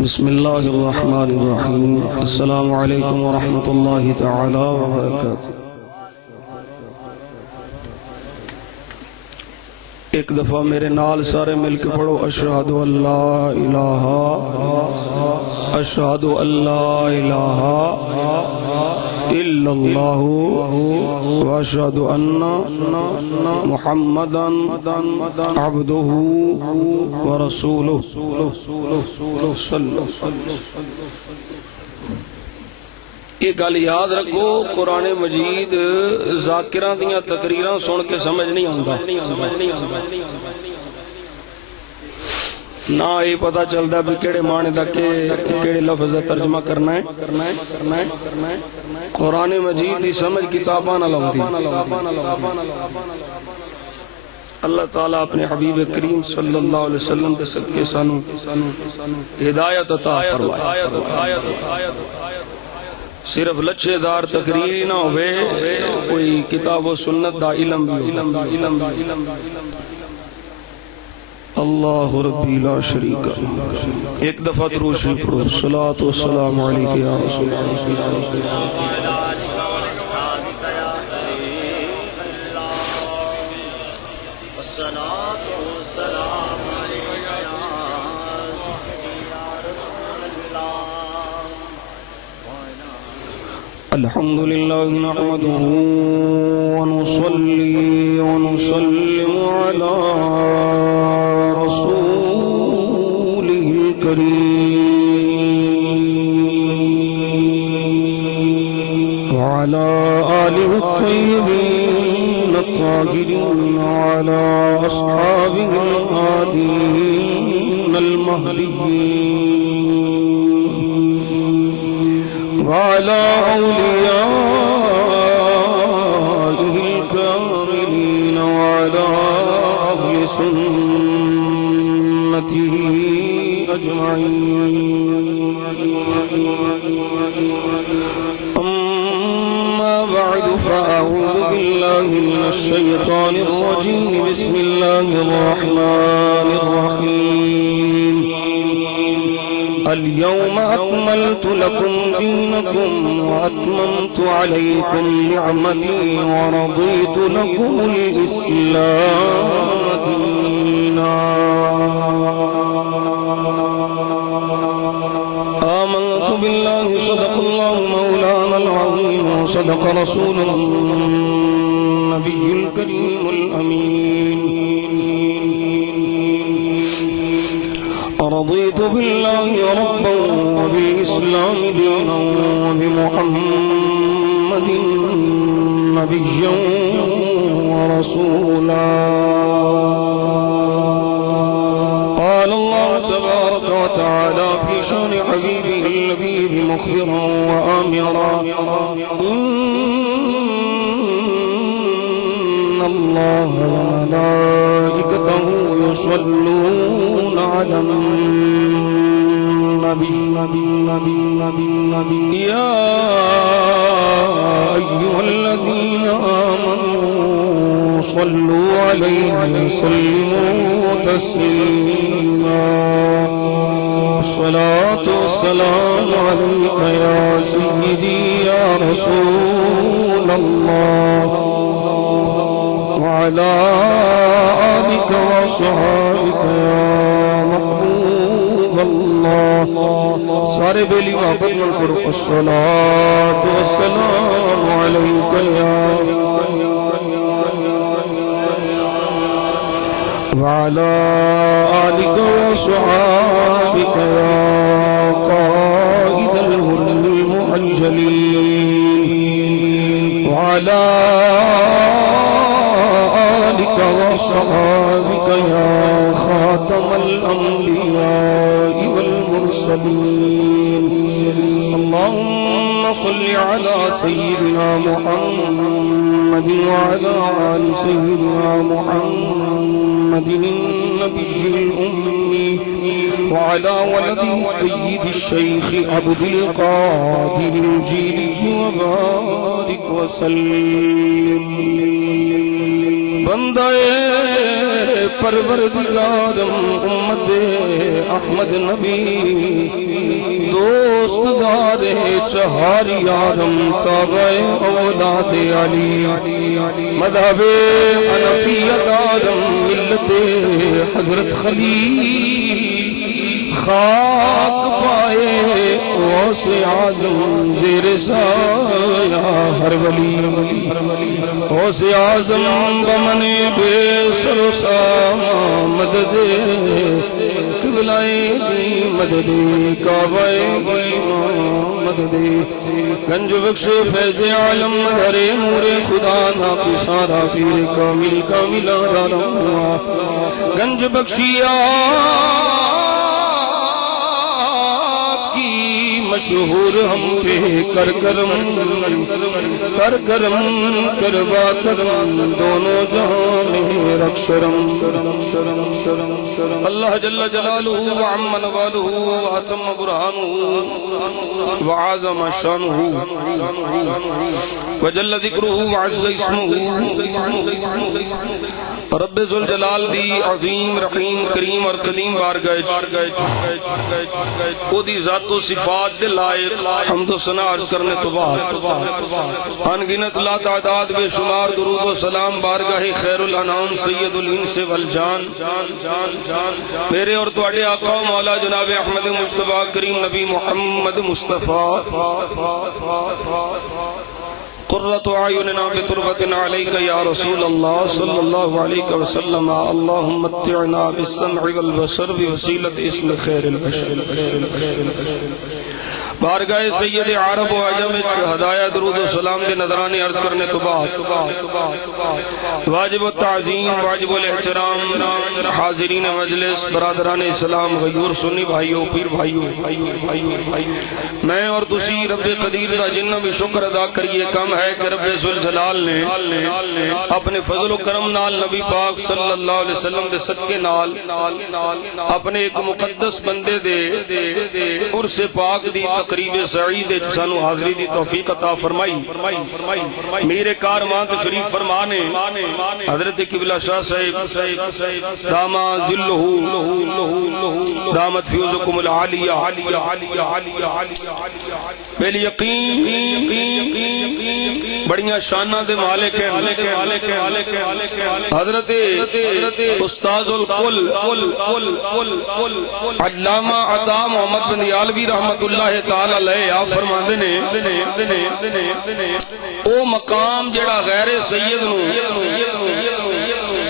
بسم اللہ الرحمن الرحیم السلام علیکم ورحمۃ اللہ تعالی وبرکاتہ۔ ایک دفعہ میرے نال سارے مل کے پڑھو، اشہد ان لا الہ اشہد ان لا الہ الا اللہ واشہد ان محمدا عبدہ ورسولہ یہ گل یاد رکھو، قرآن مجید ذاکراں دیاں تقریراں سن کے سمجھ نہیں آندا، نہ یہ پتہ چلتا بھی کیڑے معنی دا کیڑے لفظ دا ترجمہ کرنا ہے۔ قرآن مجید دی سمجھ کتاباں نہ لاؤندی۔ اللہ تعالیٰ اپنے حبیب کریم صلی اللہ علیہ وسلم کے صدقے سانو ہدایت عطا فرمائے۔ صرف لچھے دار تقریر نہ ہوئے، کوئی کتاب و سنت دا علم بھی ہو۔ اللہ ربی لا شریک لہ۔ ایک دفعہ درود شریف پڑھو، صلاۃ و سلام علیک یا رسول اللہ۔ الحمد لله نحمده ونصلي ونسلم على رسوله الكريم وعلى آله الطيبين الطاهرين وعلى أصحابه الهادين المهديين وعلى أوليائه الكاملين وعلى أهل سنته أجمعين، أما بعد فأعوذ بالله من الشيطان الرجيم، بسم الله الرحمن الرحيم۔ اليوم أكملت لكم دينكم وأتممت عليكم نعمتي ورضيت لكم الإسلام دينا، آمنت بالله صدق الله مولانا العظيم وصدق رسوله النبي الكريم الأمين، رضيت بالله ربا وبالإسلام دينا وبمحمد نبيا ورسولا۔ قال الله تبارك وتعالى في شأن حبيبه اللبيب مخبرا وآمرا، إن الله وملائكته يصلون على النبي يا أيها الذين آمنوا صلوا عليه وسلموا تسليما، الصلاة والسلام عليك يا سيدي يا رسول الله وعلى آلك وصحابك يا محبوب اللہ۔ سارے بیلی محبت میں کرو، الصلاة والسلام علیک یا وعلى آلك وصحابك يا قائد الغر المحجلين، وعلى آلك وصحابك يا خاتم الأنبياء والمرسلين، اللهم صل على سيدنا محمد وعلى آل سيدنا محمد النبي الأمي وعلى ولده السيد الشيخ عبد القادر الجيلي وبارك وسلم بندہ پروردگارم امت احمد نبی دوست دار چہار یارم تابع اولاد علی مذہب حنفیہ دارم ملت حضرت خلیل خاک پائے غوث اعظم زیر سایہ ہر ولی غوث اعظم بمن بے سر و سامہ مدد قبلائے دی مدد کعبہ مدد گنج بخش فیض عالم مدھر نور خدا ناقی سارا پیر کامل کامل آدارم گنج بخشیا مشہور ہم پہ کر کرم کروا کرم دونوں جہاں میں رکھ شرم اللہ جل جلالہ وعم نوالہ وعتم برہانہ وعظم شانہ وجل ذکرہ وعز اسمہ رب ذوالجلال دی عظیم رحیم کریم اور قدیم بارگاہ او دی ذات و صفات دے لائق حمد و ثنا عرض کرنے تو بعد انگنت لا تعداد بے شمار درود و سلام بارگاہ خیر الانام سید الانس والجان میرے اور تواڈے آقا و مولا جناب احمد مصطفیٰ کریم نبی محمد مصطفیٰ قرۃ اعیننا بتربۃ علیک یا رسول اللہ صلی اللہ علیہ وسلم اللہم متعنا بالسمع والبصر بوسیلۃ اسم خیر البشر بارگاہ سید عرب و عجم ہدایہ درود و سلام دے نظرانے عرض کرنے تو بعد واجب التعظیم واجب الاحترام حاضرین مجلس برادران اسلام غیور سنی بھائیوں پیر بھائیوں میں اور تسی رب قدیر دا جنہ بھی شکر ادا کریے کم ہے کہ رب ذوالجلال نے اپنے فضل و کرم نال نبی پاک صلی اللہ علیہ وسلم دے صدقے نال اپنے ایک مقدس بندے دے عرس پاک دی تقریب سعید سانو حاضری دی توفیق عطا فرمائی میرے کارمان تشریف فرمانے حضرت قبلہ شاہ صاحب داما ذلہ دامت فیوزکم العالیہ پہلی یقین بڑیاں شانہ دے مالک ہیں حضرت استاذ القل علامہ عطا محمد بن یالوی رحمت اللہ تعالی علیہ آپ فرماندے نے او مقام جڑا غیر سید نو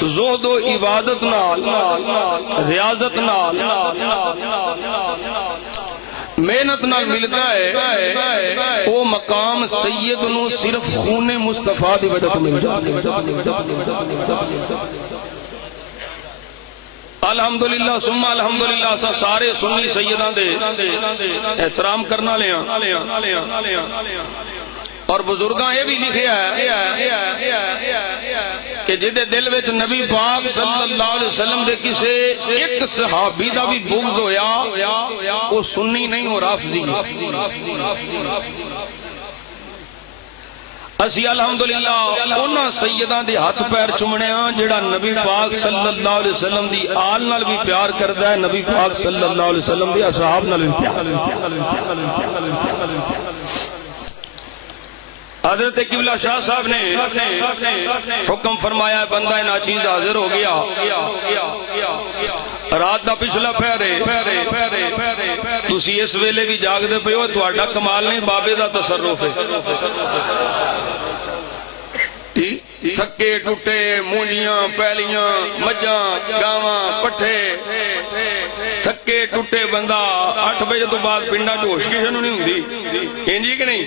زہد و عبادت نال ریاضت نال محنت نال ملتا ہے او مقام سید نو صرف خون مصطفیٰ دی وجہ تو مل جاتا ہے الحمدللہ ثم الحمدللہ سارے سنی سیدان دے احترام کرنا لیا اور بزرگاں یہ بھی لکھیا ہے کہ جدے دل وچ نبی پاک صلی اللہ علیہ وسلم دے کسے ایک صحابی دا بھی بغض ہویا وہ سنی نہیں ہو رافضی اسی الحمدللہ انہاں سیداں دے ہاتھ پیر چومنے ہاں جڑا نبی پاک صلی اللہ علیہ وسلم دی آل نال بھی پیار کردا ہے نبی پاک صلی اللہ علیہ وسلم دی اصحاب نال بھی پیار حضرت قبلہ شاہ صاحب نے حکم فرمایا ہے بندہ ناچیز حاضر ہو گیا رات دا پچھلا پہرے تسی اس ویلے بھی جاگ دے پہ ہو تواڈا کمال نہیں بابے دا تصرف ہے تھکے ٹوٹے مونجیاں پہلیاں مجھاں گاواں پٹھے تھکے ٹوٹے بندہ 8 بجے تو بعد پنڈا چ ہوش کسے نوں نہیں ہوندی انجی کہ نہیں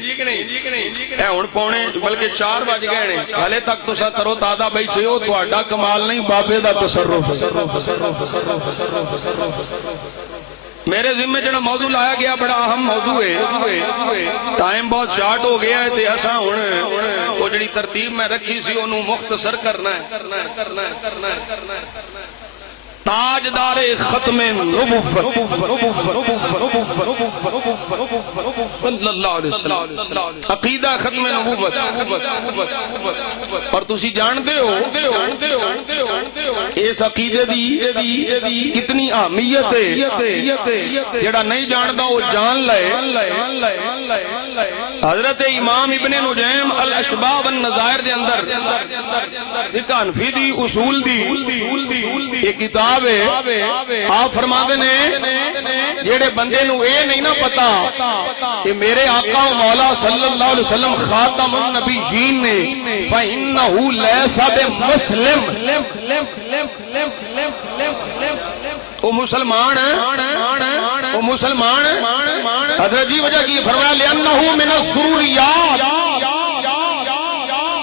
اے ہن پونے بلکہ 4 بج گئے نے ہلے تک تساں ترو تازہ بیٹھے ہو تہاڈا کمال نہیں بابے دا تصرف میرے ذمہ جڑا موضوع لایا گیا بڑا اہم موضوع ہے ٹائم بہت شارٹ ہو گیا ہے تے اساں ہن او جڑی ترتیب میں رکھی سی اونوں مختصر کرنا ہے تاجدار ختم نبوت صلی اللہ علیہ وسلم عقیدہ ختم نبوت اور تسی جانتے ہو اس عقیدے دی کتنی اہمیت ہے جڑا نہیں جاندا وہ جان لے حضرت امام ابن نجیم الاشباح والنظائر دے اندر فقہ حنفی دی اصول دی یہ کتاب ہے آپ فرماتے ہیں جیڑے بندے نو اے نہیں نہ پتا کہ میرے آقا و مولا صلی اللہ علیہ وسلم خاتم النبیین نے فَإِنَّهُ لَيْسَ بِمُسْلِمٍ وہ مسلمان حضرت جی وجہ کی فرمایا لِأَنَّهُ مِنَ الضُّرُورِيَّاتِ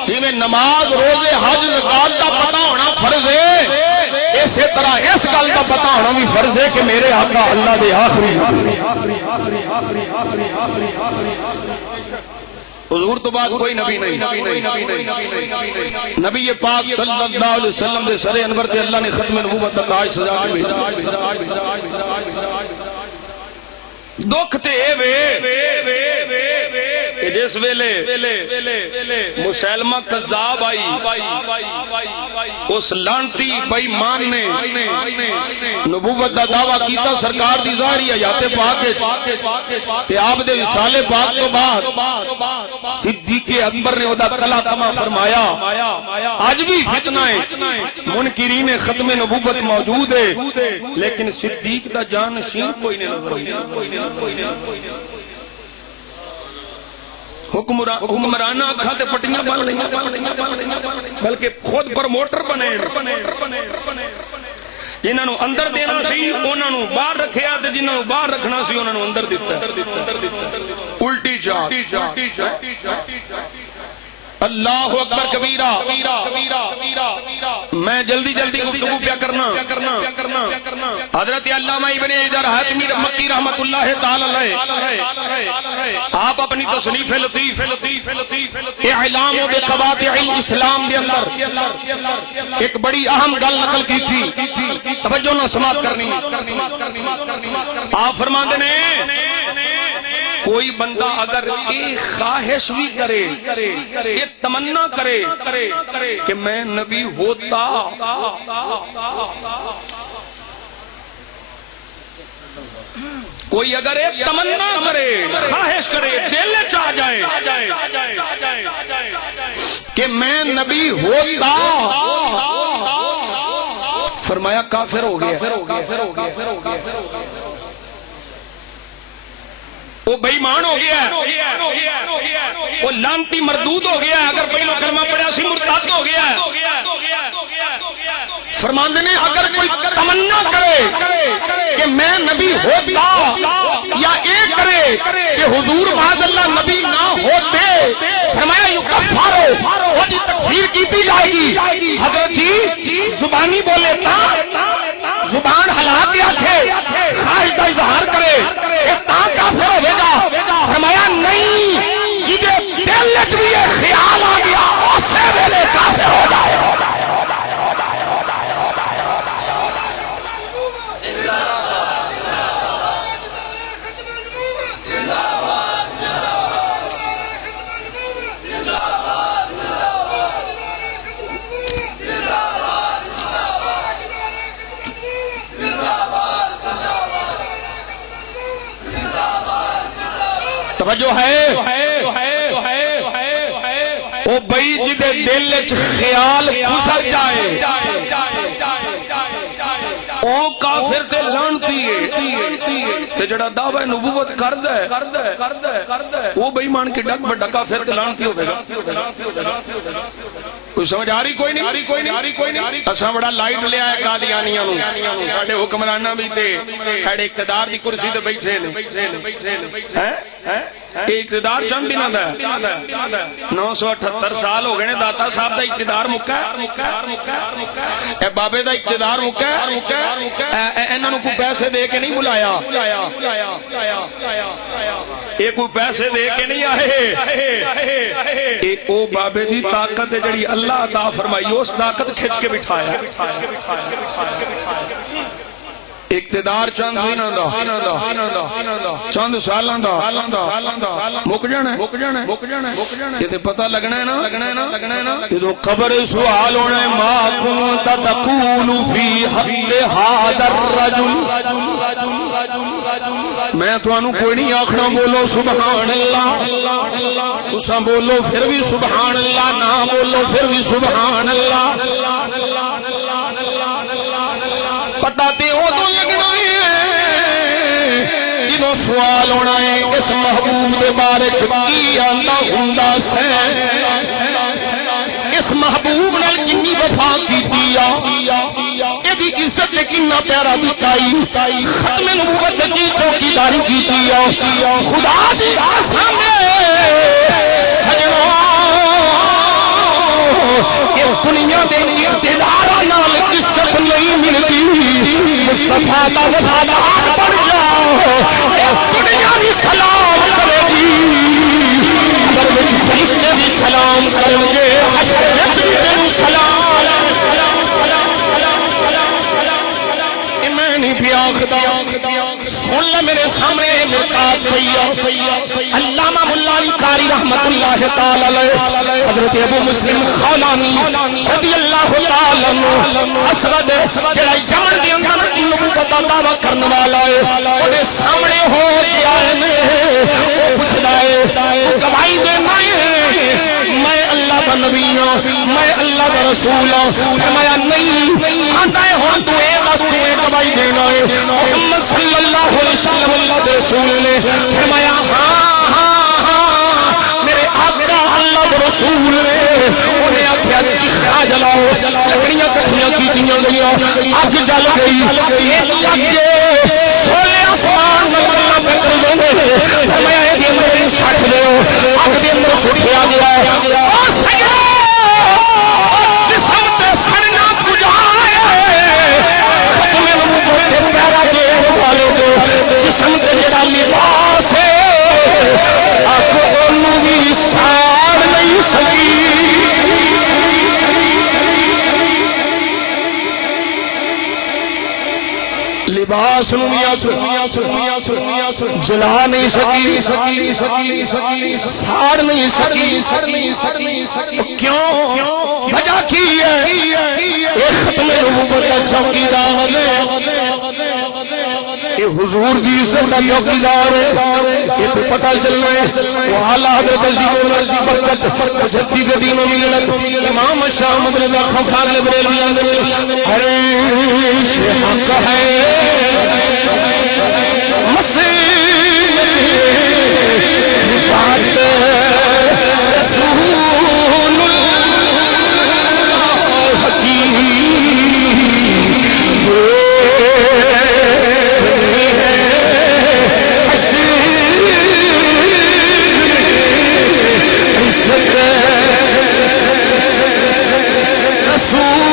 جی میں نماز روزے حج زکات کا پتہ ہونا فرض ہے اسی طرح اس گل کا پتہ ہونا بھی فرض ہے کہ میرے آقا اللہ دے آخری حضور تو بعد کوئی نبی نہیں نبی پاک صلی اللہ علیہ وسلم دے سر انور تے اللہ نے ختم نبوت دا تاج سجا کے دکھ تے وے جس ویلے مسلمہ کذاب آئی اس لانتی بے ایمان نے نبوت دا دعویٰ کیتا سرکار دی ظاہری حیات پاک تے آپ دے وصال پاک تو بعد صدیق اکبر نے ادا کلا کما فرمایا آج بھی فتنہ ہے منکرین ختم نبوت موجود ہے لیکن صدیق دا جانشین کوئی نہیں نظر حکمرانہ کھاتے پٹیاں بن لیں بلکہ خود پروموٹر بنے جنہاں نو اندر دینا سی انہاں نو باہر رکھیا تے جنہاں نو باہر رکھنا سی انہاں نو اندر دیتا الٹی چاٹ اللہ اکبر کبیرہ میں جلدی گفتگو پیا کرنا حضرت علامہ ابن حجر حاتمی مکی رحمت اللہ تعالی علیہ آپ اپنی تصنیف لطیف اعلام بقواطع الاسلام دے اندر ایک بڑی اہم گل نقل کی تھی توجہ نہ سماعت کرنی آپ فرماتے ہیں کوئی بندہ اگر ایک خواہش بھی کرے ایک تمنا کرے کہ میں نبی ہوتا کوئی اگر ایک تمنا کرے خواہش کرے دل چاہ جائے کہ میں نبی ہوتا فرمایا کافر ہو گیا وہ بے ایمان ہو گیا وہ لانتی مردود ہو گیا اگر پہلو کلمہ پڑھا سی مرتد ہو گیا فرماندے نے اگر کوئی تمنا کرے کہ میں نبی ہوتا یا ایک کرے کہ حضور معاذ اللہ نبی نہ ہوتے فرمایا یکفارو وہ جی تکفیر کی جائے گی حضرت جی زبانی بولے تا زبان ہلا کے آکھے خواہش کا اظہار کرے کافر ہوئے گا فرمایا نہیں جدے دل وچ بھی یہ خیال آ گیا اسے ویلے کافر ہو جائے توجہ ہے او بھئی جدے دل وچ خیال گزر جائے او کافر تے لعنتی ہے تے جڑا دعوی نبوت کردا ہے وہ بے ایمان کے ڈک بڑا کافر تے لعنتی ہوے گا کوئی سمجھ آ رہی کوئی نہیں اساں بڑا لائٹ لے آئے قادیانیاں نو ساڈے حکمراناں بھی تے ساڈے اقتدار دی کرسی تے بیٹھے نے ہیں اقتدار چند دنوں دا 978 سال ہو گئے نے داتا صاحب دا اقتدار مکا اے بابے دا اقتدار مکا انہاں نوں کوئی پیسے دے کے نہیں بلایا اے کوئی پیسے دے کے نہیں آئے اے او بابے دی طاقت ہے جڑی اللہ عطا فرمائی اس طاقت کھچ کے بٹھایا اقتدار چند مہینوں دا چند سالاں دا مک جانا کتے پتہ لگنا ہے نا جدو قبر سوال ہونا ہے ما کنت تقول فی حق هذا الرجل میں تو انو کوئی نہیں آکھنا بولو سبحان اللہ تساں بولو پھر بھی سبحان اللہ نہ بولو پھر بھی سبحان اللہ پتہ تے او تو لگنا ہے جدو سوال ہونا ہے اس محبوب دے بارے چکی آندا ہوندا سے اس محبوب نال جنی وفا کیتی ایدی عزت نے کنا پیارا دکھائی ختم نبوت کی چوکیداری کیتی خدا دی آسان سجنوں یہ دنیا دے اقتدارہ نال عزت نہیں ملتی مصطفیٰ دا وفادار بن جاؤ دنیا بھی سلام کرے گی قبر وچ فرشتے بھی سلام کریں گے حشر وچ بھی تینوں سلام میں نہیں پیا خدا سن لے میرے سامنے مرکات پیا علامہ مولا علی قاری رحمت اللہ تعالی علیہ حضرت ابو مسلم خولانی رضی اللہ تعالی عنہ اسود جڑا یمن دے اندر نبوت دا دعویٰ کرنے والا ہے اودے سامنے ہو گیا ہے او پوچھدا ہے گواہی دینا ہے میں اللہ دا نبی ہوں میں اللہ دا رسول ہوں فرمایا نہیں آندا ہے ہن تو اے دس تو اے گواہی دینا ہے محمد صلی اللہ علیہ وسلم اللہ دے رسول نے فرمایا ہاں میرے آقا اللہ دے رسول نے انہیں آکھیا چیخا جلاؤ لکڑیاں کٹھیاں کیتیاں گئیاں اگ جل گئی یہ اگ شولے آسمان میں اللہ سے کر دوں گے فرمایا اے دی اندر سٹ دیو اگ دے اندر سٹیا گیا ہے او سجدہ جسم تے سڑنا بجھائے ختم نبوت دے پیرا دے والے دے جسم تے جڑا لباس ہے اگ اونوں بھی ساڑ نہیں سکی لباس جلا نہیں سکی ساڑ نہیں سکی کیوں وجہ کی ہے ایک ختم نبوت کا چوکیدار یہ حضور دی عزت کا چوکیدار ہے یہ پتہ چلنا ہے وہ اعلی حضرت عزیز برکت جدید دین و ملت امام شاہ احمد رضا خفاق بریلوی ارے شیخ ہے مسیح رفعت رسول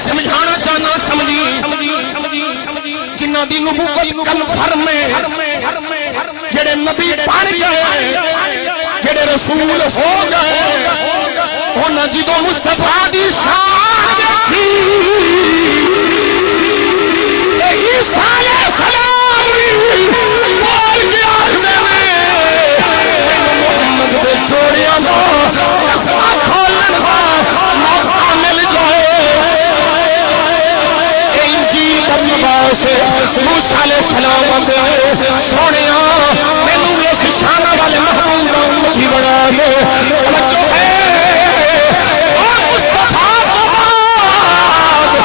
سمجھانا چاہنا سمجھی جنہ دی نبوت کنفرم ہے جڑے نبی بن گئے جڑے رسول ہو گئے انہاں جدوں مصطفیٰ دی شان دیکھی عیسیٰ علیہ السلام بول کے آخدے نے محمد دے جوڑیاں دا سے موسیٰ علیہ السلام آتے سونے مینوں اس شان والے محمود دا امتی بنا دے توجہ ہے اور مصطفیٰ تو بعد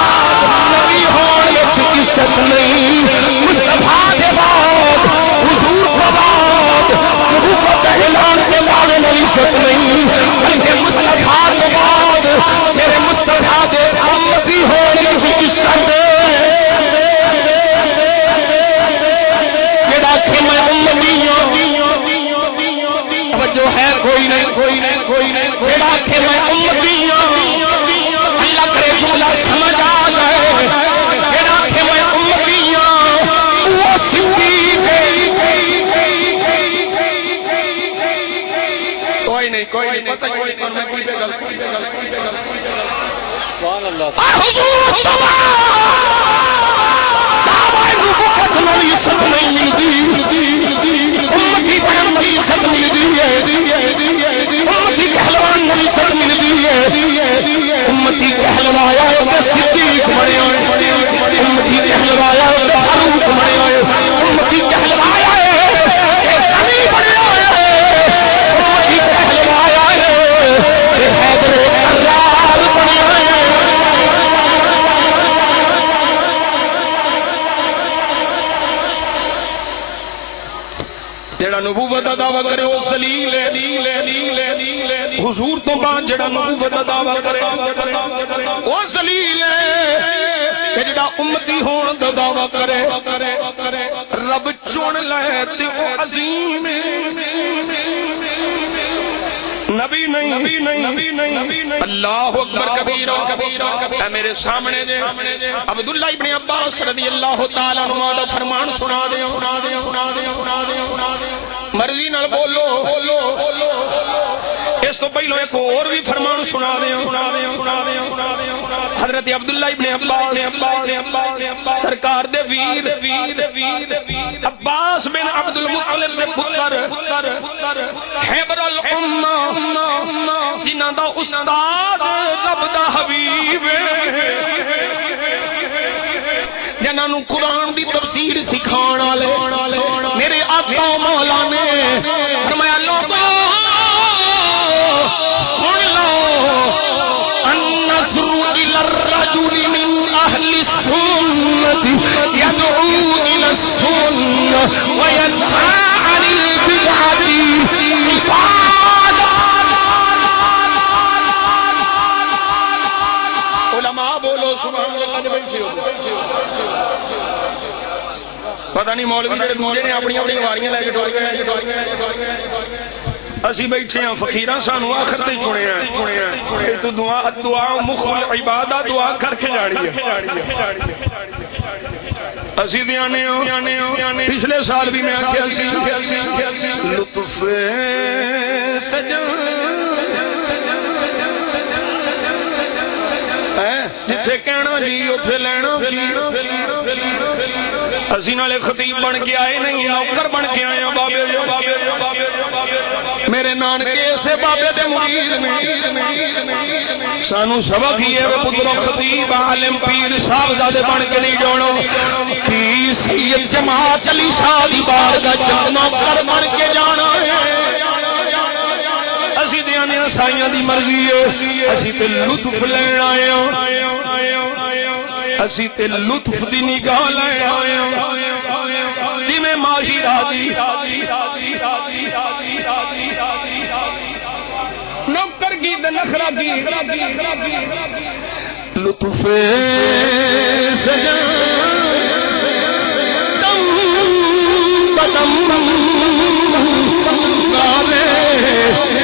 نبی ہون وچ عزت نہیں مصطفیٰ دے بعد حضور تو بعد نبوت اعلان کے بعد عزت نہیں بلکہ مصطفیٰ تو بعد میرے مصطفیٰ دے امتی ہون وچ عزت جڑا کہ میں امتی جو ہے کوئی نہیں جڑا کہ میں امتی اللہ کرے جملہ سمجھ آ گئے جڑا کہ میں امتی وہ صدیق کوئی نہیں پتہ کوئی میں کی پہ گل سبحان اللہ حضور دعوی نبوت نبی عزت نہیں ملتی امتی پر نبی عزت ملتی ہے امتی کہلوان نبی عزت ملتی ہے امتی کہلوایا کہ صدیق بنے ہوئے امتی کہلوایا کہ فاروق بنے ہوئے امتی کہلوایا کہ علی بنے ہوئے امتی کہلوایا کہ حیدر کرار بنے ہوئے جڑا نبوت دا دعویٰ کرے وہ ذلیل ہے حضور تو بعد جڑا نبوت دا دعویٰ کرے وہ ذلیل ہے جڑا امتی ہون دا دعویٰ کرے رب چن لے تے او عظیم نبی نہیں اللہ اکبر کبیرہ اے میرے سامنے دے عبداللہ ابن عباس رضی اللہ تعالیٰ عنہ دا فرمان سنا دے مرضی نال بولو اس تو پہلو ایک اور بھی فرمان سنا دے حضرت عبداللہ ابن عباس سرکار دے ویر عباس بن عبد المطلب دے پتر حبر الامہ جنہاں دا استاد رب دا حبیب جنہاں نو قرآن دی تفسیر سکھان والے میرے آقا مولا نے فرمایا لوگو سن لو النظر الى الرجل من اہل السنت يدعو الى السنة وينهى عن البدعة علماء بولو سبحان اللہ جب بیٹھے ہو پتہ نہیں مولوی جڑے دوجے نے اپنی واریاں لے کے ڈول گئے اسی بیٹھے ہیں فقیراں سانو آخر تے چنے ہیں تو دعا مخ العبادہ دعا کر کے جاڑی ہے اسی دیانے ہوں پچھلے سال بھی میں آکھیا سی لطف سجن جتھے کہنا جی اتھے لینا جی اسی نالے خطیب بن کے آئے نہیں نوکر بن کے آئے ہیں بابے میرے نانکے سے بابے دے مرید میں سانو سبق ہی ہے وہ پترو خطیب عالم پیر صاحب زادے بن کے نہیں جوڑو کی سید جماعت علی شاہ دی بارگاہ چند نوکر بن کے جانا ہے اسی دیانے سائیاں دی مرضی ہے اسی تے لطف لین آئے ہوں اسی تے لطف دی نگاہ لین آئے ہوں جی میں ماہی راضی نوکر کی نخرہ کی لطف سجن دم بدم گالے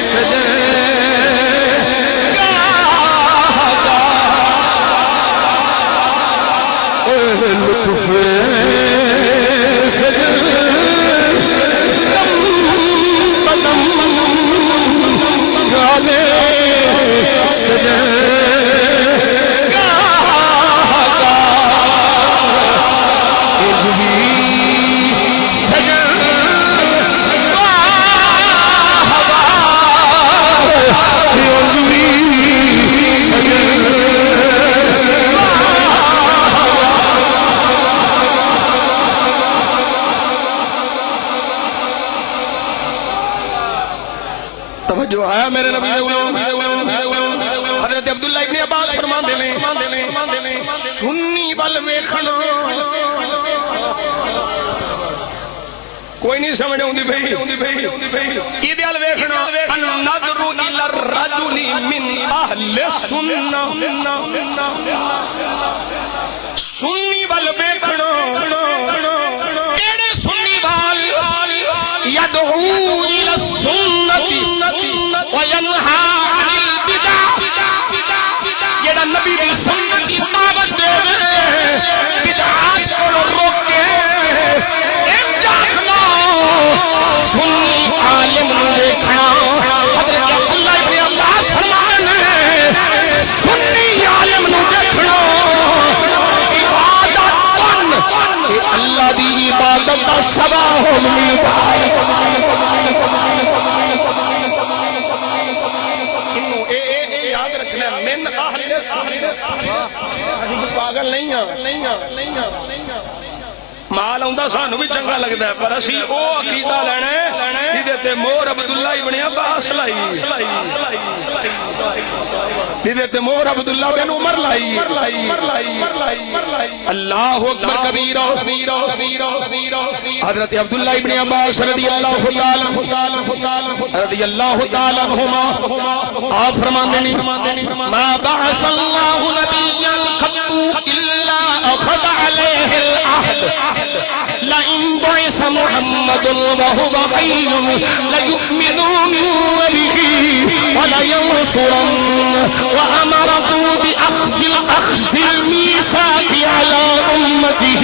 سجن لطف سجن دم بدم گالے سجن ہے میرے نبی دے غلام حضرت عبداللہ ابن عباس فرماندے نے سنی ول ویکھنا کوئی نہیں سمجھ آؤندی بھئی ایدے ول ویکھنا النظر الی الرجل من اہل السنہ سنی ول ویکھنا کیڑے سنی وال یدعو الی السنہ وینہا عن البدع جیڑا نبی دی سنت دی دعوت دے بدعات کو روکے سنی عالم نو دیکھنا حضرت عبداللہ ابن عباس فرماتے ہیں سنی عالم نو دیکھنا عبادت کہ اللہ دی عبادت دا سبا ہونی یاد رکھنا من اہل پاگل نہیں ہاں مال آؤں سانو بھی چنگا لگتا ہے پر اسی او عقیدہ لینا ہے جیدے تے مور عبداللہ ابن عباس لائی جیدے تے مور عبداللہ بن عمر لائی اللہ اکبر کبیرہ حضرت عبداللہ ابن عباس رضی اللہ تعالی عنہما آپ فرماندے نہیں ما بعث اللہ نبیا قط الا اخذ علیہ العہد لئن بعث محمد وهو حي ليؤمنون به ولينصرن وأمره بأخذ الميثاق على أمته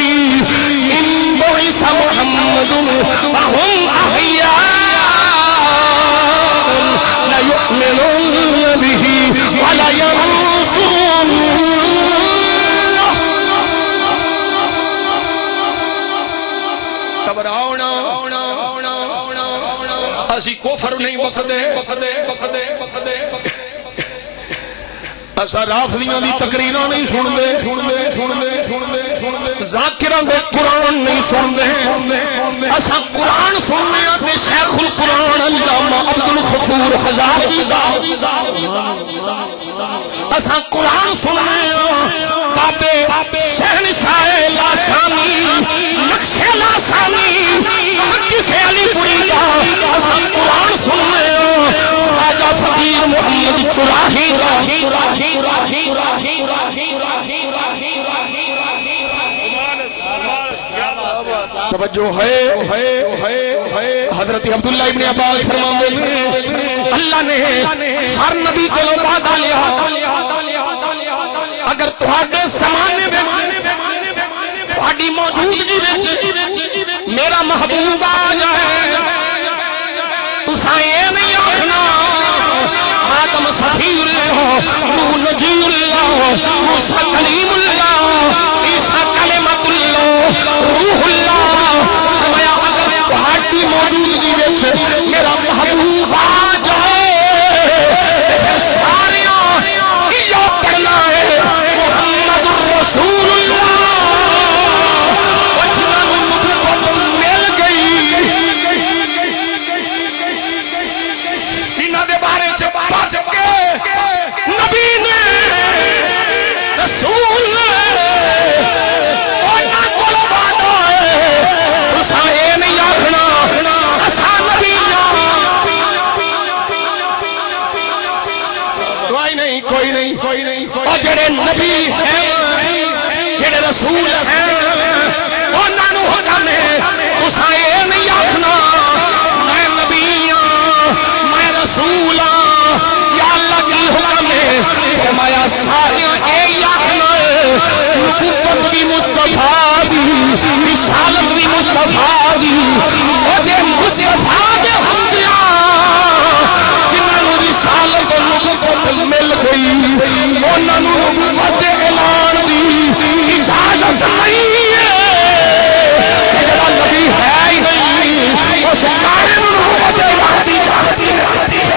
إن بعث محمد وهم أحياء ليؤمنون به ولينصرن اسی کفر نہیں وقتے اسا رافضیاں دی تقریراں نہیں سنتے ذاکراں دے قرآن نہیں سنتے اسا قرآن سننے تے شیخ القرآن علامہ عبد الغفور ہزاروی اسا قرآن سننے بابے شہنشاہ لاسانی نقشِ لاسانی کسے علی پوری کا اسا قرآن سننے خواجہ فقیر محمد چراہی توجہ ہے حضرت عبداللہ ابن عباس فرماتے ہیں اللہ نے ہر نبی کو وعدہ لیا اگر تہاڈے زمانے میں تہاڈی موجودگی وچ میرا محبوب آ جائے تساں اے نہیں آکھنا آدم صفی اللہ نوح نجی اللہ موسیٰ کلیم اللہ عیسیٰ کلمۃ اللہ روح اللہ فرمایا اگر تہاڈی موجودگی وچ میرا محبوب آ جائے پھر سارے یہ پڑھنا ہے محمد الرسول اللہ وجنا نبوت مل گئی انہاں دے بارے چ بچ کے نبی نے رسول انہاں کول وعدہ ہے تساں اے نہیں آکھنا اساں نبی کوئی نہیں اور جڑے نبی ہیں جڑے رسول ہیں انہاں نوں حکم ہے تساں اے نہیں آکھنا میں نبی ہاں میں رسول ہاں یا اللہ کی حکم ہے فرمایا سارے اے آکھنا نبوت بھی مصطفیٰ دی رسالت بھی مصطفیٰ دی او جے مصطفیٰ دے ہوندیاں جنہاں نوں رسالت اور نبوت مل گئی انہاں نوں نبوت اعلان دی اجازت نہیں ہے جڑا نبی ہے ہی نہیں اس کارے نوں نبوت اعلان دی اجازت نہیں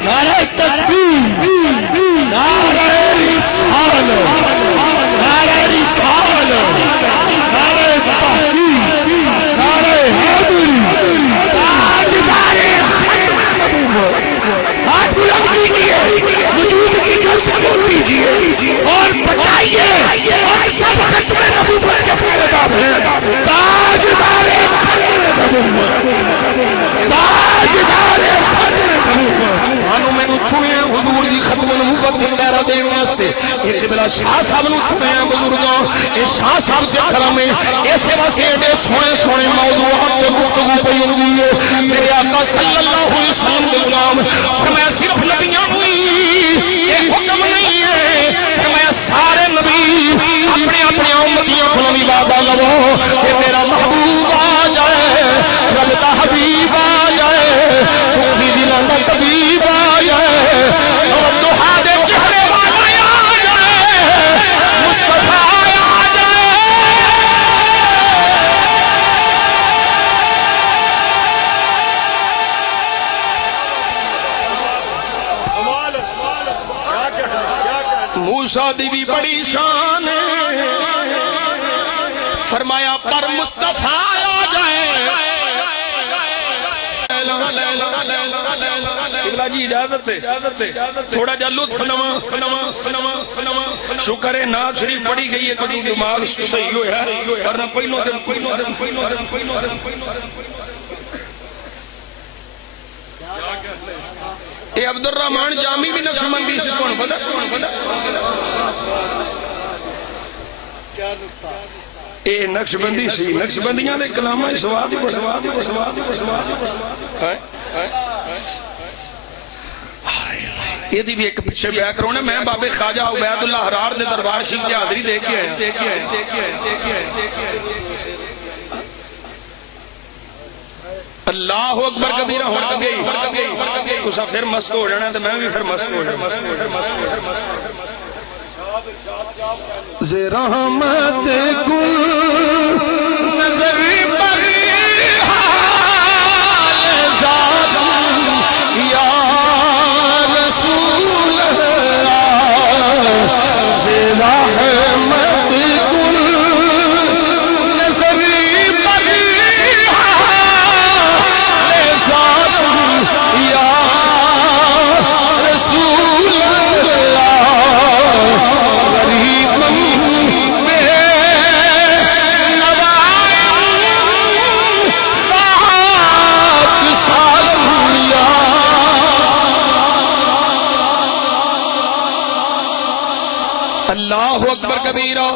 نعرہ تکبیر نعرہ رسالت نعرہ رسالت نعرہ تحقیق نعرہ حیدری تاجدار ختم سب ختم نبوت کے پہرے دار ہیں تاجدار ختم نبوت تاجدار ختم نبوت انو میں چھوئے حضور دی ختم نبوت دی پہرا دین واسطے یہ قبلہ شاہ صاحب نو چھوئے بزرگاں اے شاہ صاحب کے کرم ہے ایسے واسطے دے سونے سونے موضوعات تے گفتگو پئی ہوندی ہے میرے آقا صلی اللہ علیہ وسلم دے غلام فرمایا صرف نبیاں ہوئی یہ حکم نہیں ہے فرمایا سارے نبی اپنے اپنے امتیاں کو بھی وعدہ لو کہ میرا محبوب آ جائے رب دا حبیب آ جائے کوئی دلوں دا طبیب آ جائے اور دوہا دے چہرے والا آ جائے مصطفیٰ آ جائے موسیٰ دی بھی بڑی شان ہے فرمایا پر مصطفیٰ آ جائے قبلہ جی اجازت دے تھوڑا جا لطف نما شکر ہے ناز شریف پڑھی گئی ہے کدی دماغ صحیح ہویا ورنہ پہلوں اے عبد الرحمن جامی بھی نقشبندی سے کون پتہ اے نقشبندی سی نقشبندیاں دے کلامہ سواد ہی یہ دی بھی ایک پیچھے بیعہ کروں نے میں باب خواجہ عبید اللہ حرار دے دربار شریف کی حاضری دیکھ کے اللہ اکبر کبیرہ ہونا گئی کسا پھر مست ہو جانا تو میں بھی پھر مست ہو جانا زرحمت کن نظر پر حال ذات یا رسول اللہ زرحمت کن نظر پر حال ذات یا رسول اللہ غریب اللہ اکبر کبیرہ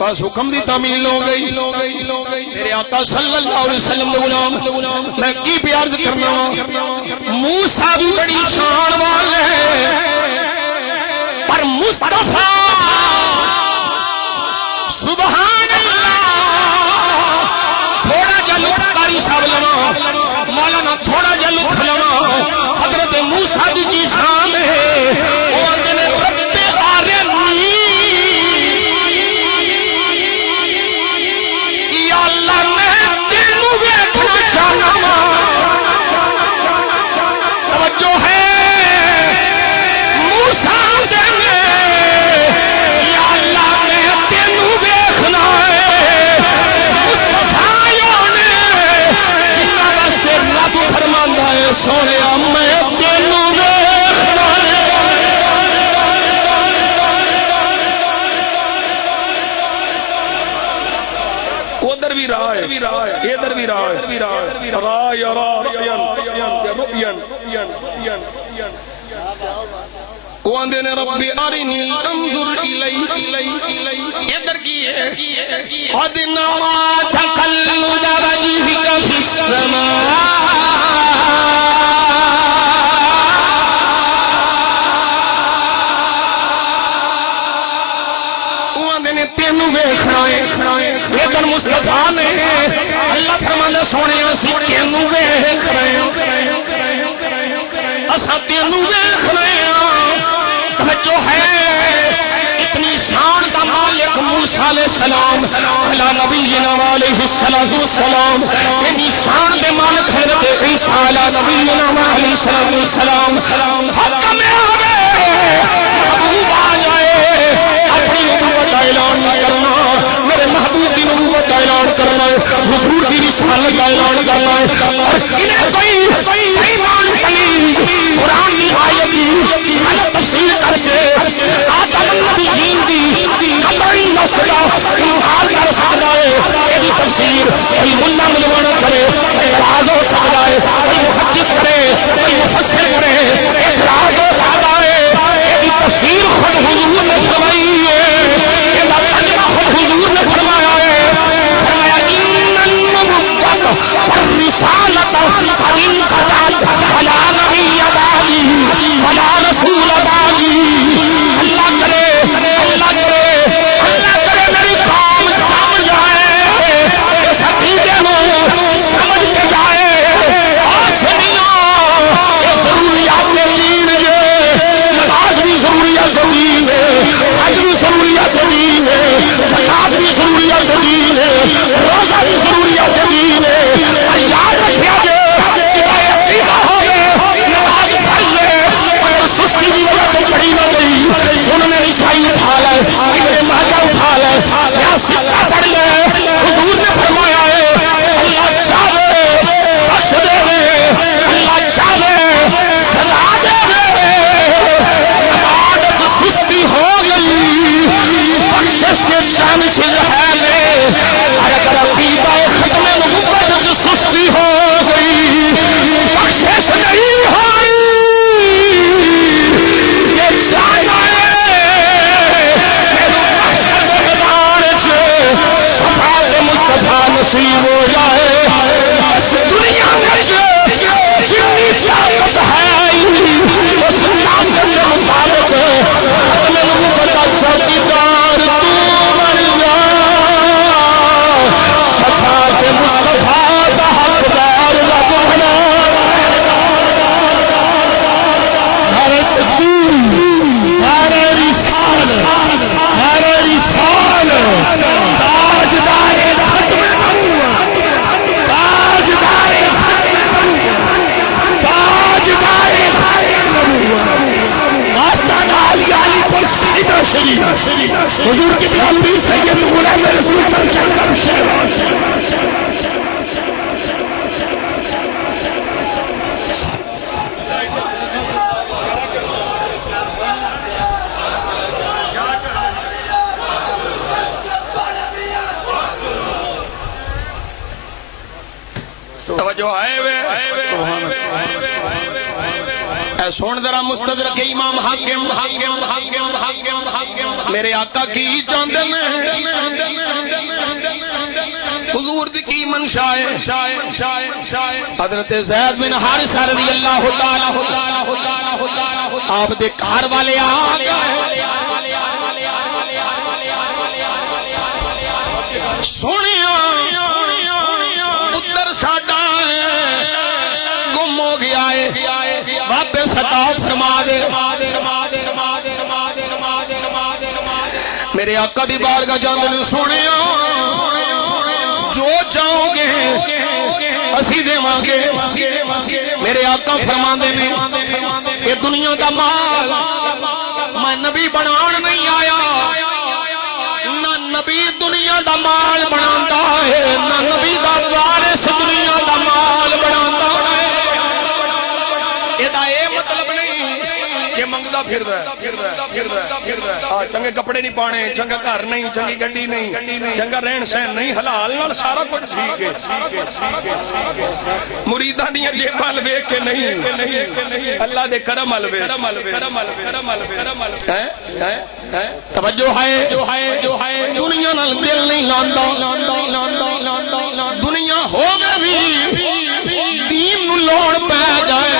بس حکم دی تعمیل ہو گئی میرے آقا صلی اللہ علیہ وسلم دے غلام میں کی پیارز کرنا موسیٰ بھی بڑی شان والے پر مصطفیٰ سبحان اللہ تھوڑا جا لطف قاری صاحب لما مولانا تھوڑا جا لطف لما حضرت موسیٰ دی کی شان ہے وہ اندنے رب توجہ ہے موسیٰ سے یا اللہ میں تینوں بیخنا ہے مصطفیٰ نے جنہ واسطے رب فرماندا ہے سونے میں تینوں بیخنا ہے ادھر بھی رہا ہے ادھر بھی رہا ہے را یرا واندے نے رب ارنی انظر الیک ادھر کی ہے قد نرى تقلب وجهك في السماء تینوں ویکھنا ہے ادھر مصطفیٰ نے اللہ فرماندا سونے اسی تینوں ویکھ رہے ہیں اساں تینوں ویکھ رہے ہیں توجہ ہے اتنی شان کا مالک موسیٰ علیہ السلام علی نبینا علیہ الصلوۃ والسلام اتنی شان دے مالک حضرت عیسیٰ علی نبینا علیہ الصلوۃ والسلام حکم آوے محبوب آ جائے اپنی نبوت کا اعلان کرنا میرے محبوب کی نبوت کا اعلان کرنا حضور کی رسالت کا اعلان کرنا اور انہیں کوئی ایمان پلیگ قرآن کی آیت کی غلط تفسیر کر کے آدم النبیین کی قطعی نص کوئی ملا ملوانا کرے، اعتراض ہو سکتا ہے، کوئی محدث کرے، کوئی مفسر کرے، اعتراض ہو سکتا ہے، یہ تفسیر خود حضور نے فرمائی ہے، یہ ترجمہ خود حضور نے فرمایا ہے، فرمایا ان النبوۃ والرسالۃ قد انقطعت فلا نبی بعدی ولا رسول بعدی۔ اللہ کرے اللہ کرے اللہ کرے میری قوم جم جائے، اس عقیدے کو سمجھ کے جائے، آسانیاں یہ ضروریات دین ہے، نماز بھی ضروریات دین ہے، حج بھی ضروریات دین ہے، زکات بھی ضروریات دین ہے، روزہ بھی ضروریات دین ہے، اور یاد رکھیا جائے سستی کی وجہ تو پڑھی نہ گئی، سنن نسائی اٹھا لے، ابن ماجہ اٹھا لے، سیاستہ پڑھ لے، حضور نے فرمایا ہے اللہ چاہے بخش دے گے، اللہ چاہے سزا دے گے، نماز سستی ہو گئی بخشش کے شان سے ہے لے، اور اگر عقیدہ ختم نبوت جو سستی ہو گئی بخشش نہیں ہوئی، نصیب ہو جائے اس دنیا میں جتنی طاقت ہے اس طاقت کے مطابق ختم نبوت کا چوکیدار تو بن جا، شفاعت مصطفیٰ کا حقدار رب بنا، ہر تقدیر ہر رسال ہر رسال تاجدار حضور کی بلندی سید غلام رسول صلی اللہ علیہ وسلم۔ توجہ ہے سبحان اے سن ذرا مستدرک امام حاکم میرے آقا کی چاندے میں حضور دی کی منشا ہے، حضرت زید بن حارثہ رضی اللہ تعالی آپ دے گھر والے آ گئے، سونیا پتر ساڈا گم ہو گیا ہے، واپس عطا فرما دے۔ میرے آقا دی بارگاہ جاندے نے سونیا جو چاہو گے اسی دیواں گے، میرے آقا فرماندے نے یہ دنیا دا مال میں نبی بنان نہیں آیا، نہ نبی دنیا دا مال بناندا ہے، نہ نبی دا وارث دنیا دا مال بناندا ہے، اے مطلب نہیں کہ منگدا پھردا ہے، چنگے کپڑے نہیں پانے، چنگا گھر نہیں، چنگی گڈی نہیں، چنگا رہن سہن نہیں، حلال نال سارا کچھ ٹھیک ہے، مریداں دیاں جیباں ویکھ کے نہیں، اللہ دے کرم ال ویکھ، توجہ ہے دنیا نال دل نہیں لاندا، دنیا ہوے بھی دین نو لوڑ پے جائے،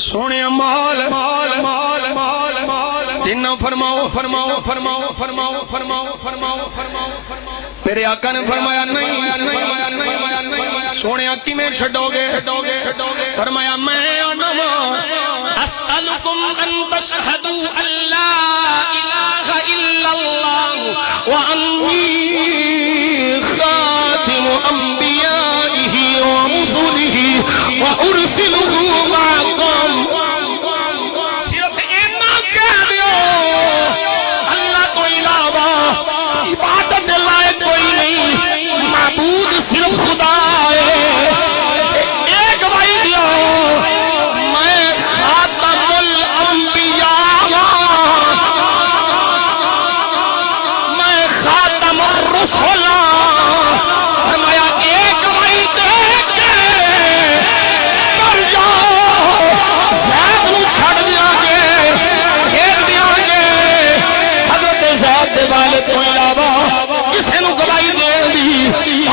سونے مال مال مال مال مال جنہ فرماؤ فرماؤ فرماؤ فرماؤ فرماؤ فرماؤ فرماؤ میرے آقا نے فرمایا نہیں، سونے کی میں چھڑو گے، فرمایا میں آنما اسألکم ان تشہدوا ان لا الہ الا اللہ وانی خاتم انبیائہ ورسلہ وارسلہ معکم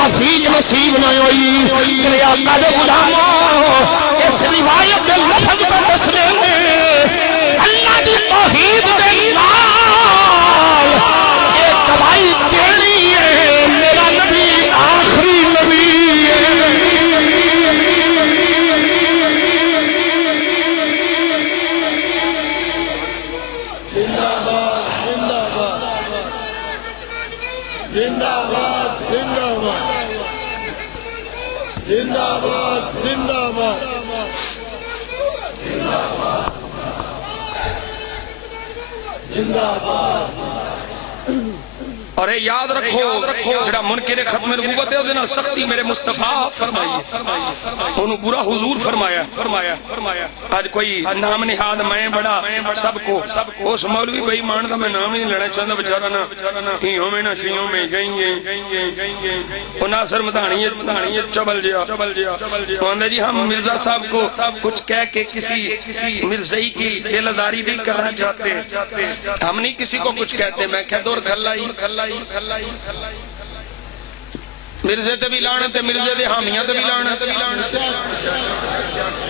توفیق نصیب نہ ہوئی میرے آقا دے غلاموں اس روایت دے لفظ پہ مسئلے میں اللہ دی توحید دے نال ایک گواہی دینی ہے میرا نبی آخری نبی ہے زندہ باد زندہ باد زندہ باد اور اے یاد رکھو جڑا منکر ختم نبوت ہے او سختی میرے مصطفیٰ فرمائی انہوں برا حضور فرمایا آج کوئی نام نہاد میں بڑا سب کو اس مولوی بھائی مان دا میں نام نہیں لینا چاہتا بچارا نا ہیوں میں نہ شیوں میں جائیں ناصر مدانی چبل جیا تو اندر جی ہم مرزا صاحب کو کچھ کہہ کے کسی مرزائی کی دلداری نہیں کرنا چاہتے ہم نہیں کسی کو کچھ کہتے میں کہہ دور کھلائی مرزے تے بھی لعنت تے مرزے دے حامیاں تے بھی لعنت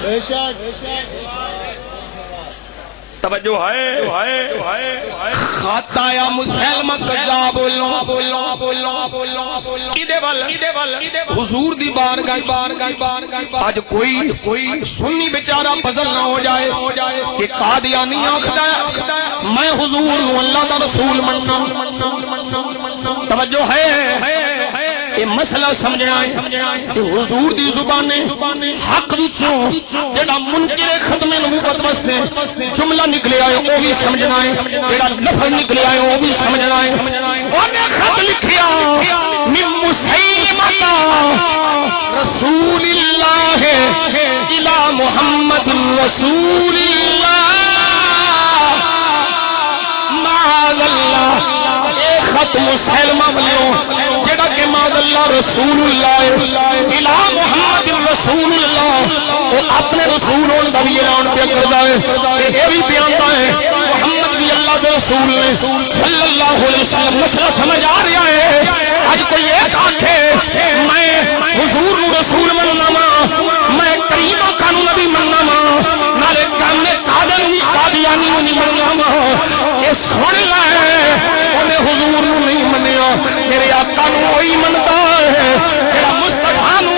بے شک توجہ ہے خاتا یا مسلمہ کذاب حضور دی بارگاہ آج کوئی سنی بیچارہ پزل نہ ہو جائے کہ قادیانی آخدا ہے میں حضور نو اللہ دا رسول مننا توجہ ہے یہ مسئلہ سمجھنا ہے کہ حضور دی زبانیں حق وچوں جڑا منکر ختم نبوت واسطے جملہ نکلے آئے وہ بھی سمجھنا ہے جڑا لفظ نکلے آئے وہ بھی سمجھنا ہے انہیں خط لکھیا من مسیلمہ رسول اللہ الى محمد رسول اللہ معاذ اللہ خط مسلمہ بلیوں جڑا کہ معاذ اللہ رسول اللہ الہ محمد رسول اللہ وہ اپنے رسول ہون دا بھی اعلان پہ کردا ہے یہ بھی بیانتا ہے محمد بھی اللہ دے رسول نے صلی اللہ علیہ وسلم مسئلہ سمجھ آ رہا ہے آج کوئی ایک آنکھے میں حضور نو رسول مننا میں کریم آقا نو نبی مننا نالے کامنے قادیانی نو نہیں مننا یہ سن لے انہیں حضور نو نہیں منیا میرے آقا نو وہی منتا ہے جیڑا مصطفیٰ نو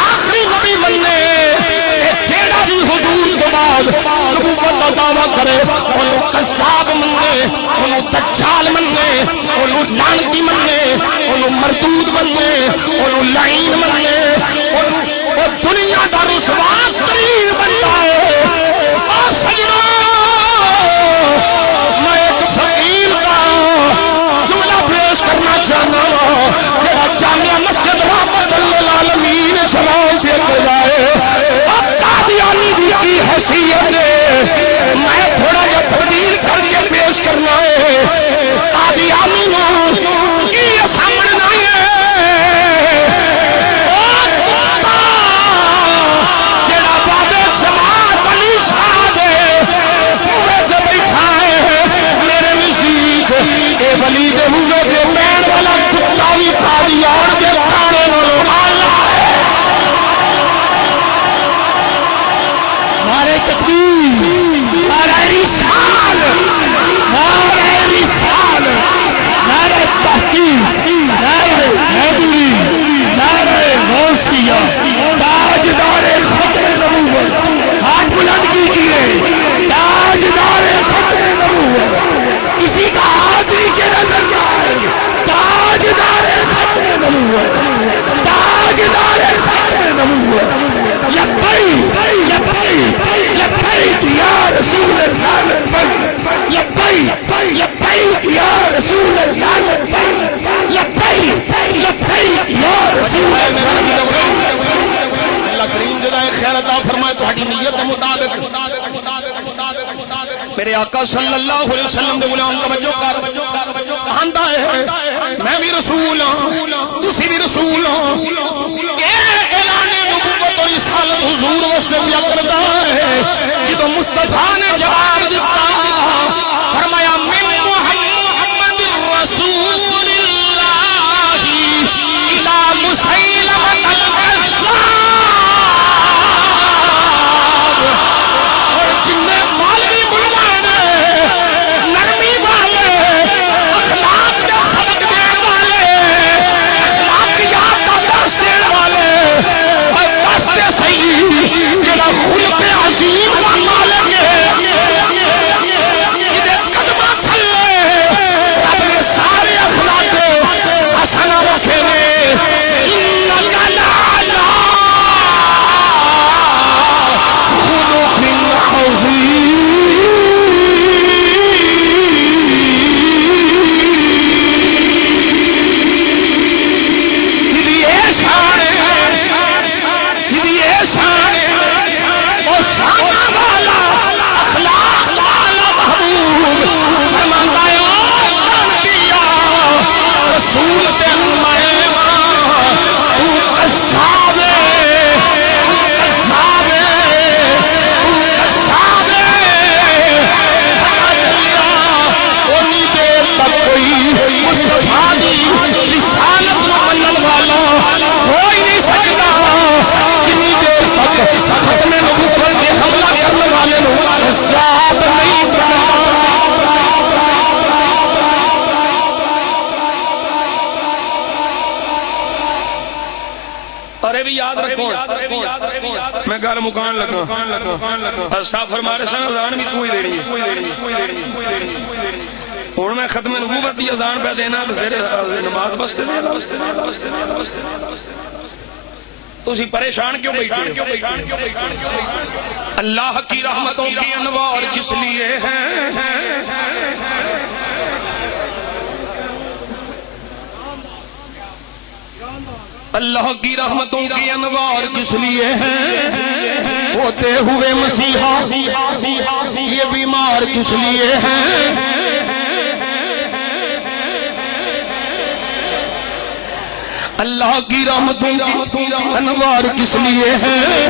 آخری نبی مننے جیڑا بھی حضور کے بعد نبوت کا دعویٰ کرے انہوں قذاب مننے انہوں دجال مننے انہوں لعنتی مننے انہوں مردود مننے انہوں لعین مننے انہوں دنیا دا رسوا ترین بنتا ہے اور سجنوں میں ایک فقیر کا جملہ پیش کرنا چاہنا جہاں جامعہ مسجد رحمت للعالمین سلام سے جائے اب قادیانی دی کی حیثیت میں تھوڑا جا تبدیل کر کے پیش کرنا ہے قادیانی نو یہ سامنا ہے جڑا بابے جماعت علی شاہ دے وہ جب اٹھائے میرے نزدیک اے ولی دے ہوئے دے پین والا کتا بھی قادیان دے کانے والوں اللہ ہے مارے تکبیر مارے رسال مارے رسال مارے تحقیق مارے حیدری مارے غوثیہ تاجدار ختم نبوت ہاتھ بلند کیجئے تاجدار ختم نبوت کسی کا ہاتھ نیچے نظر جائے تاجدار ختم نبوت تاجدار ختم نبوت لبیک لبیک لبیک یا رسول اللہ لبیک لبیک یا رسول اللہ لبیک لبیک یا رسول اللہ اللہ کریم جدائے خیر عطا فرمائے تو ہٹی نیت مطابق میرے آقا صلی اللہ علیہ وسلم دے غلام توجہ کر کہاندا ہے میں بھی رسول ہوں تسی بھی رسول ہوں یہ اعلان نبوت اور رسالت حضور واسطے کیا کرتا ہے جدوں مصطفیٰ نے جواب دیتا فرمایا من محمد رسول اللہ الى مسیح شان یہ شان اور شان والا اخلاق والا محبوب فرماتا ہے رسول سے میں میں گل مکان لگا صاحب فرما رہے سن اذان بھی تو ہی دینی ہے ہوں میں ختم نبوت کی اذان پہ دینا تو پھر نماز بستے تسی پریشان کیوں بیٹھے اللہ کی رحمتوں کی انوار کس لیے ہیں اللہ کی رحمتوں کی انوار کس لیے ہیں ہوتے ہوئے مسیحا یہ بیمار کس لیے ہیں اللہ کی رحمتوں کی انوار کس لیے ہیں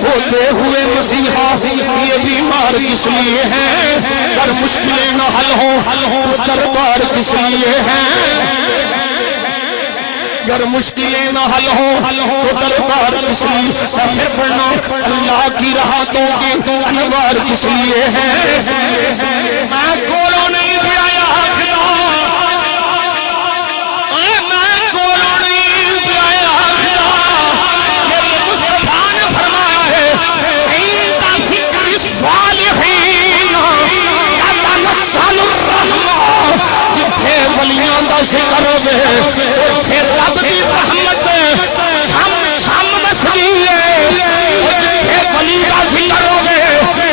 ہوتے ہوئے مسیحا یہ بیمار کس لیے ہیں در مشکلیں نہ حل ہو دربار کس لیے ہیں گر مشکلیں نہ حل ہو تو دربار کس لیے پھر پڑھنا اللہ کی راحتوں کے انوار کس لیے ہیں میں کولوں نہیں پیایا خدا میں کولوں نہیں پیایا خدا میرے مصطفیٰ نے فرمایا ہے عند ذکر الصالحین تتنزل الرحمہ جتھے ولیاں دا ذکر ہوئے اتھے رب دی رحمت شام بسدی ہے جتھے ولی دا ذکر ہوئے اتھے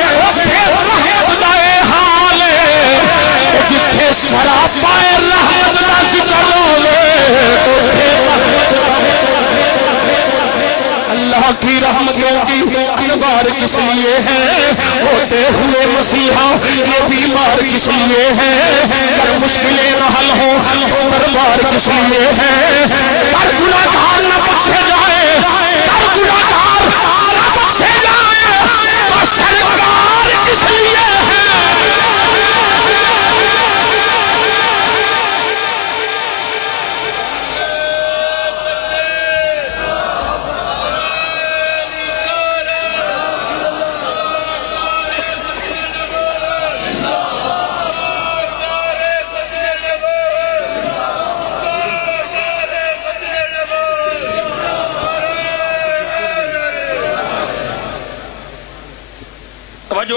رحمت دا حال ہے جتھے سراپا رحمت دا ذکر ہوئے اتھے اللہ کی رحمتوں کی انوار کس لیے ہیں ہوتے ہوئے مسیحا یہ بیمار کس لیے ہیں اگر مشکلیں نہ حل ہو دربار کس لیے ہیں ہر گناہگار نہ بخشے جائے ہر گناہگار نہ بخشے جائے تو سرکار کس لیے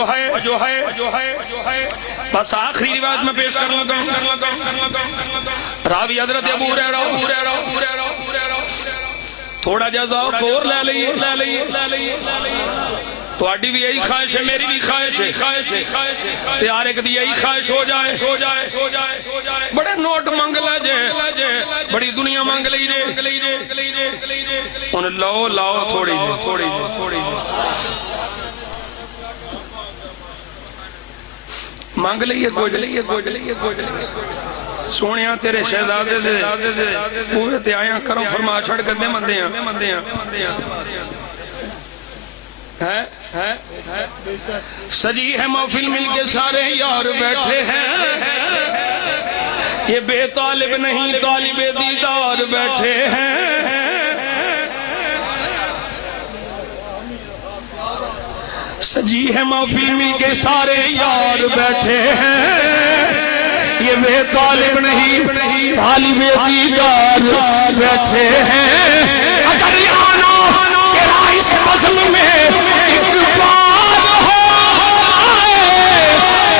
ہے جو ہے بس آخری روایت میں پیش کر لگا راوی حضرت ابو ہریرہ تھوڑا جزا اور لے لئیے تو آڈی بھی یہی خواہش ہے میری بھی خواہش ہے تیار ایک دی یہی خواہش ہو جائے بڑے نوٹ مانگ لے بڑی دنیا مانگ لئی ان لاؤ تھوڑی مانگ لئیے سونیاں تیرے شہزادے دے اوے تے آیاں کرم فرما چھڑ گندے مندیاں سجی ہے محفل مل کے سارے یار بیٹھے ہیں یہ بے طالب نہیں طالب دیدار بیٹھے ہیں سجی ہے محفل مل کے سارے یار بیٹھے ہیں یہ بے طالب نہیں طالب دیدار بیٹھے ہیں اگر آنا تیرا اس مزل میں اس بات ہو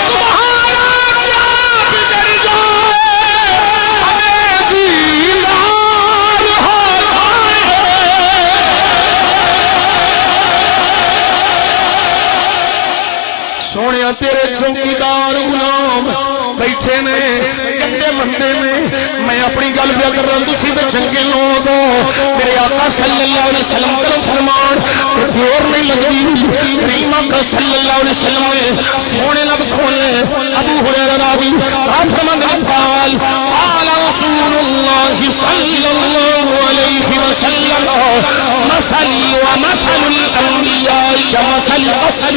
تمہارا کیا بگڑ جائے ہمیں دیدار ہو سونیا تیرے چوکیدار غلام بیٹھے نے گندے مندے میں اپنی گل پہ کر رہا تسی تے چنگے لوگ ہو میرے آقا آقا صلی اللہ علیہ وسلم کا فرمان دور نہیں لگی کریم آقا صلی اللہ علیہ وسلم نے سونے لب کھولے ابو ہریرہ راوی آپ فرماتے قال قال رسول اللہ صلی اللہ علیہ وسلم مثلی ومثل الانبیاء كمثل قصر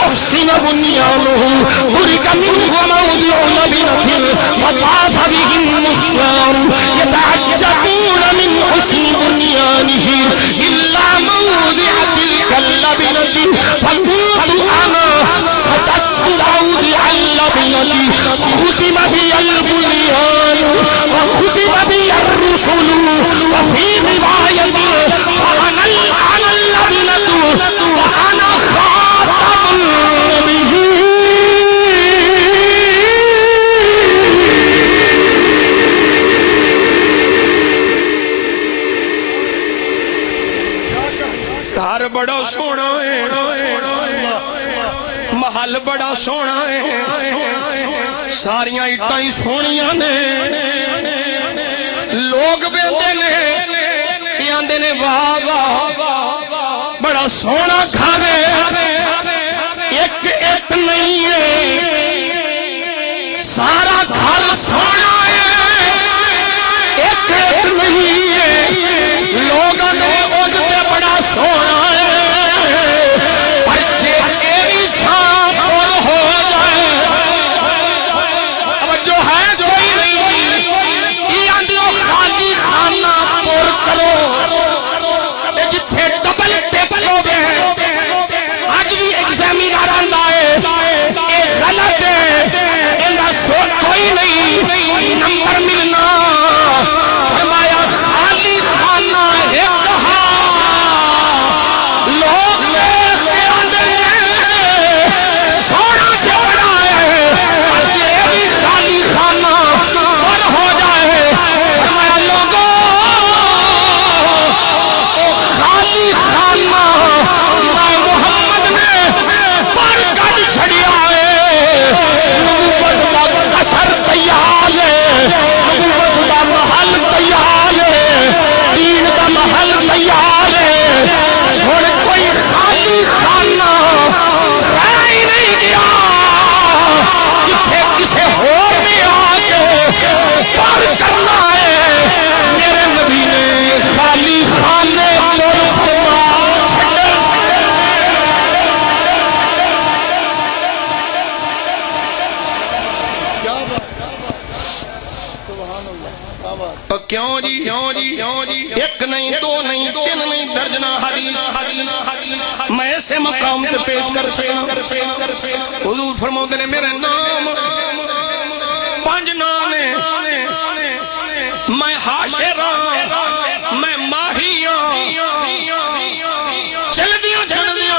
احسن بنیانه برک منه موضع لبنة وطاف بهم النصار يتعجبون من حسن بنيانه إلا موضع تلك اللبنة فقلت أنا ستسقط موضع اللبنة ختم بي البنيان وختم بي الرسل وفي رواية وأنا اللبنة وأنا خاتم النبيين. گھر بڑا سونا ہے محل بڑا سونا ہے ساریاں اٹاں ہی سونیاں نے لوگ بیندے نے آندے نے واہ واہ بڑا سونا گھر ایک ایک نہیں ہے سارا گھر سونا ہے ایک ایک نہیں ہے لوگوں نے اجتے بڑا سونا ہے پر جے ایوی تھا پر ہو جائے اب جو ہے کوئی نہیں یہ آندھو خالی خانہ پر کرو جتھے ڈبل ٹیپل ہو گئے آج بھی ایگزامینر آندہ ہے اے غلط ہے اندہ سو کوئی نہیں نمبر ملنا فرمایا خالی خانہ ہے کہا لوگ دیکھ کے آندے سونا سے بڑا ہے اور یہ بھی خالی خانہ پر ہو جائے فرمایا لوگوں او خالی خانہ میں محمد نے پر کٹ چھڑیا ہے نبوت دا قصر تیار ہے نبوت دا محل تیار ہے دین دا محل تیار ہے اور کوئی خالی خانہ رہ ہی نہیں گیا جتھے کسے اور نے آ کے پر کرنا ہے میرے نبی نے خالی خانے پر فرمان چھڑے کیا بات سبحان اللہ کیا بات کیوں جی ایک نہیں دو نہیں تین نہیں درجنہ حدیث میں ایسے مقام پہ پیش کر سکتا حضور فرماتے نے میرے نام پانچ نام میں حاشرہ میں ماہیاں چل دیاں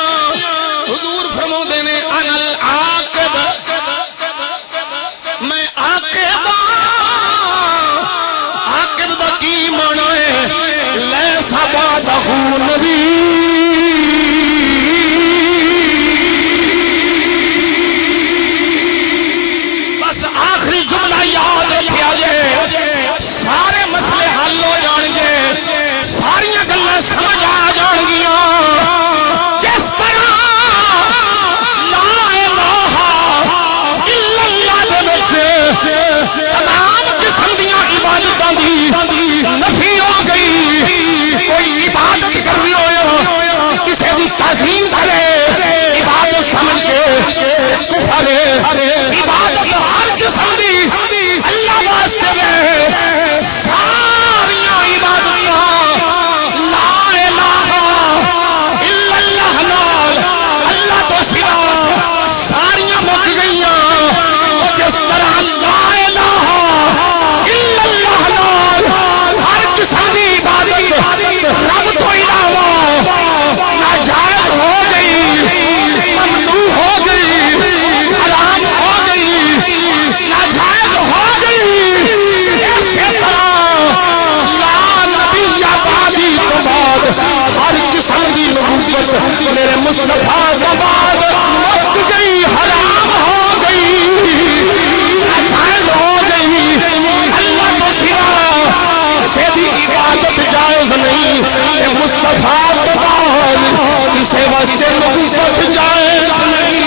حضور فرماتے نے انا العاقب میں عاقب عاقب دا کی معنی ہے لیسا بعدہ نبی بس آخری جملہ یاد رکھیا جائے سارے مسئلے حل ہو جان گے ساریاں گلاں سمجھ آ جان گیاں جس طرح لا الہ الا اللہ دے وچ تمام قسم دیاں عبادتاں دی نفی ہو گئی کوئی عبادت کرنی ہویا مصطفیٰ تو بعد کسے واسطے نبوت جائز نہیں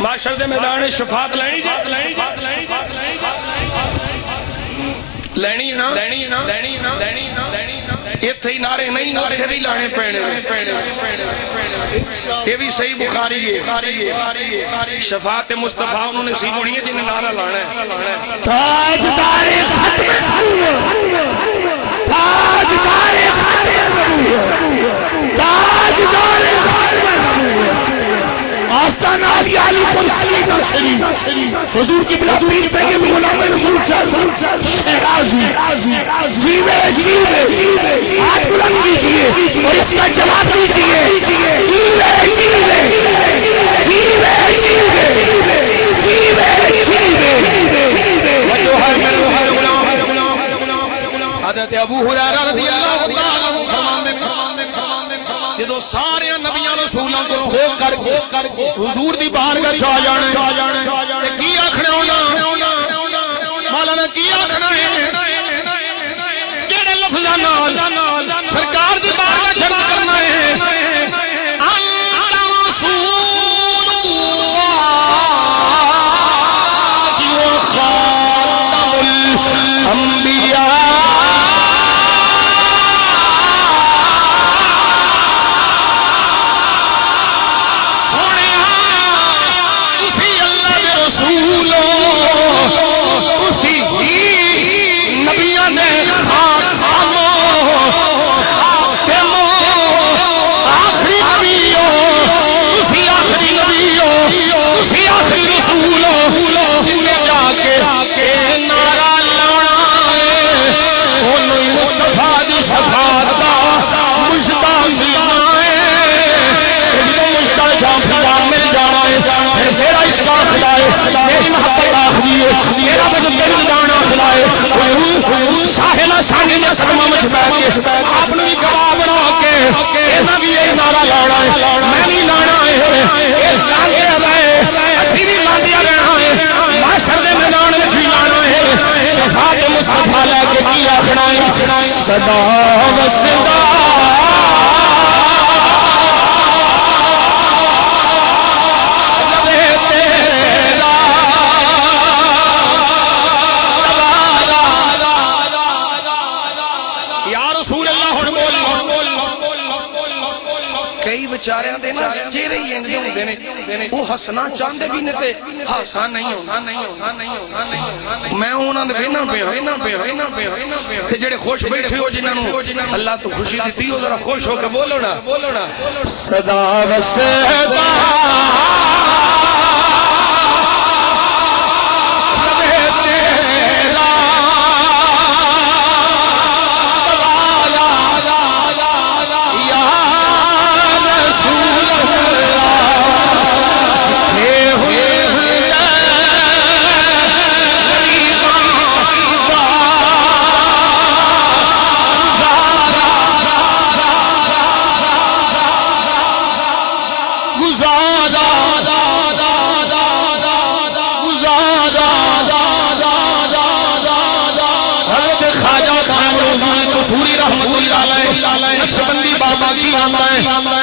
معاشر دے میدان شفاعت لینی نا اتھے ہی نعرے نہیں اتھے بھی لانے پینے یہ بھی صحیح بخاری ہے شفاعت مصطفیٰ انہوں نے سی بڑی ہے جنہیں نعرہ لانا ہے تاجدار ختم تاجدار تاجدار آستانہ علی پرسی حضور کی بلا پیر سید غلام رسول صلی اللہ علیہ وسلم شہرازی جیوے ہاتھ بلند کیجئے اور اس کا جواب دیجئے جیوے حضرت ابو ہریرہ رضی اللہ تعالیٰ عنہ جدو سارے نبیاں رسولاں کو ہو کر حضور دی بارگاہ چ آ جانے کی آکھنا ہونا مولا نے کی آکھنا ہے کیڑے لفظاں نال سرکار دی بارگاہ چ کرنا ہے انت رسول اللہ و خاتم الانبیاء میری محبت آخری ہے میرا وجود میرے جانا کھلائے ساحلہ سانی نے سرما مجھ بیٹھ کے آپ نے بھی گواہ بنا کے اینا بھی ایک نعرہ لانا ہے میں بھی لانا ہے ایک لانے رہے اسی بھی لانے رہنا ہے معاشر دے میدان میں بھی لانا ہے شفاعت مصطفیٰ لے کے کی آخنا ہے صدا و صدا بیچاریاں دے نا چہرے ہی انجے ہوندے نے وہ ہسنا چاہندے بھی نے تے ہاسا نہیں ہوندا میں انہاں دے وینا پیا تے جڑے خوش بیٹھے ہو جنہاں نوں اللہ تو خوشی دتی ہو ذرا خوش ہو کے بولو نا صدا و صدا نقشبندی بابا کی آمد ہے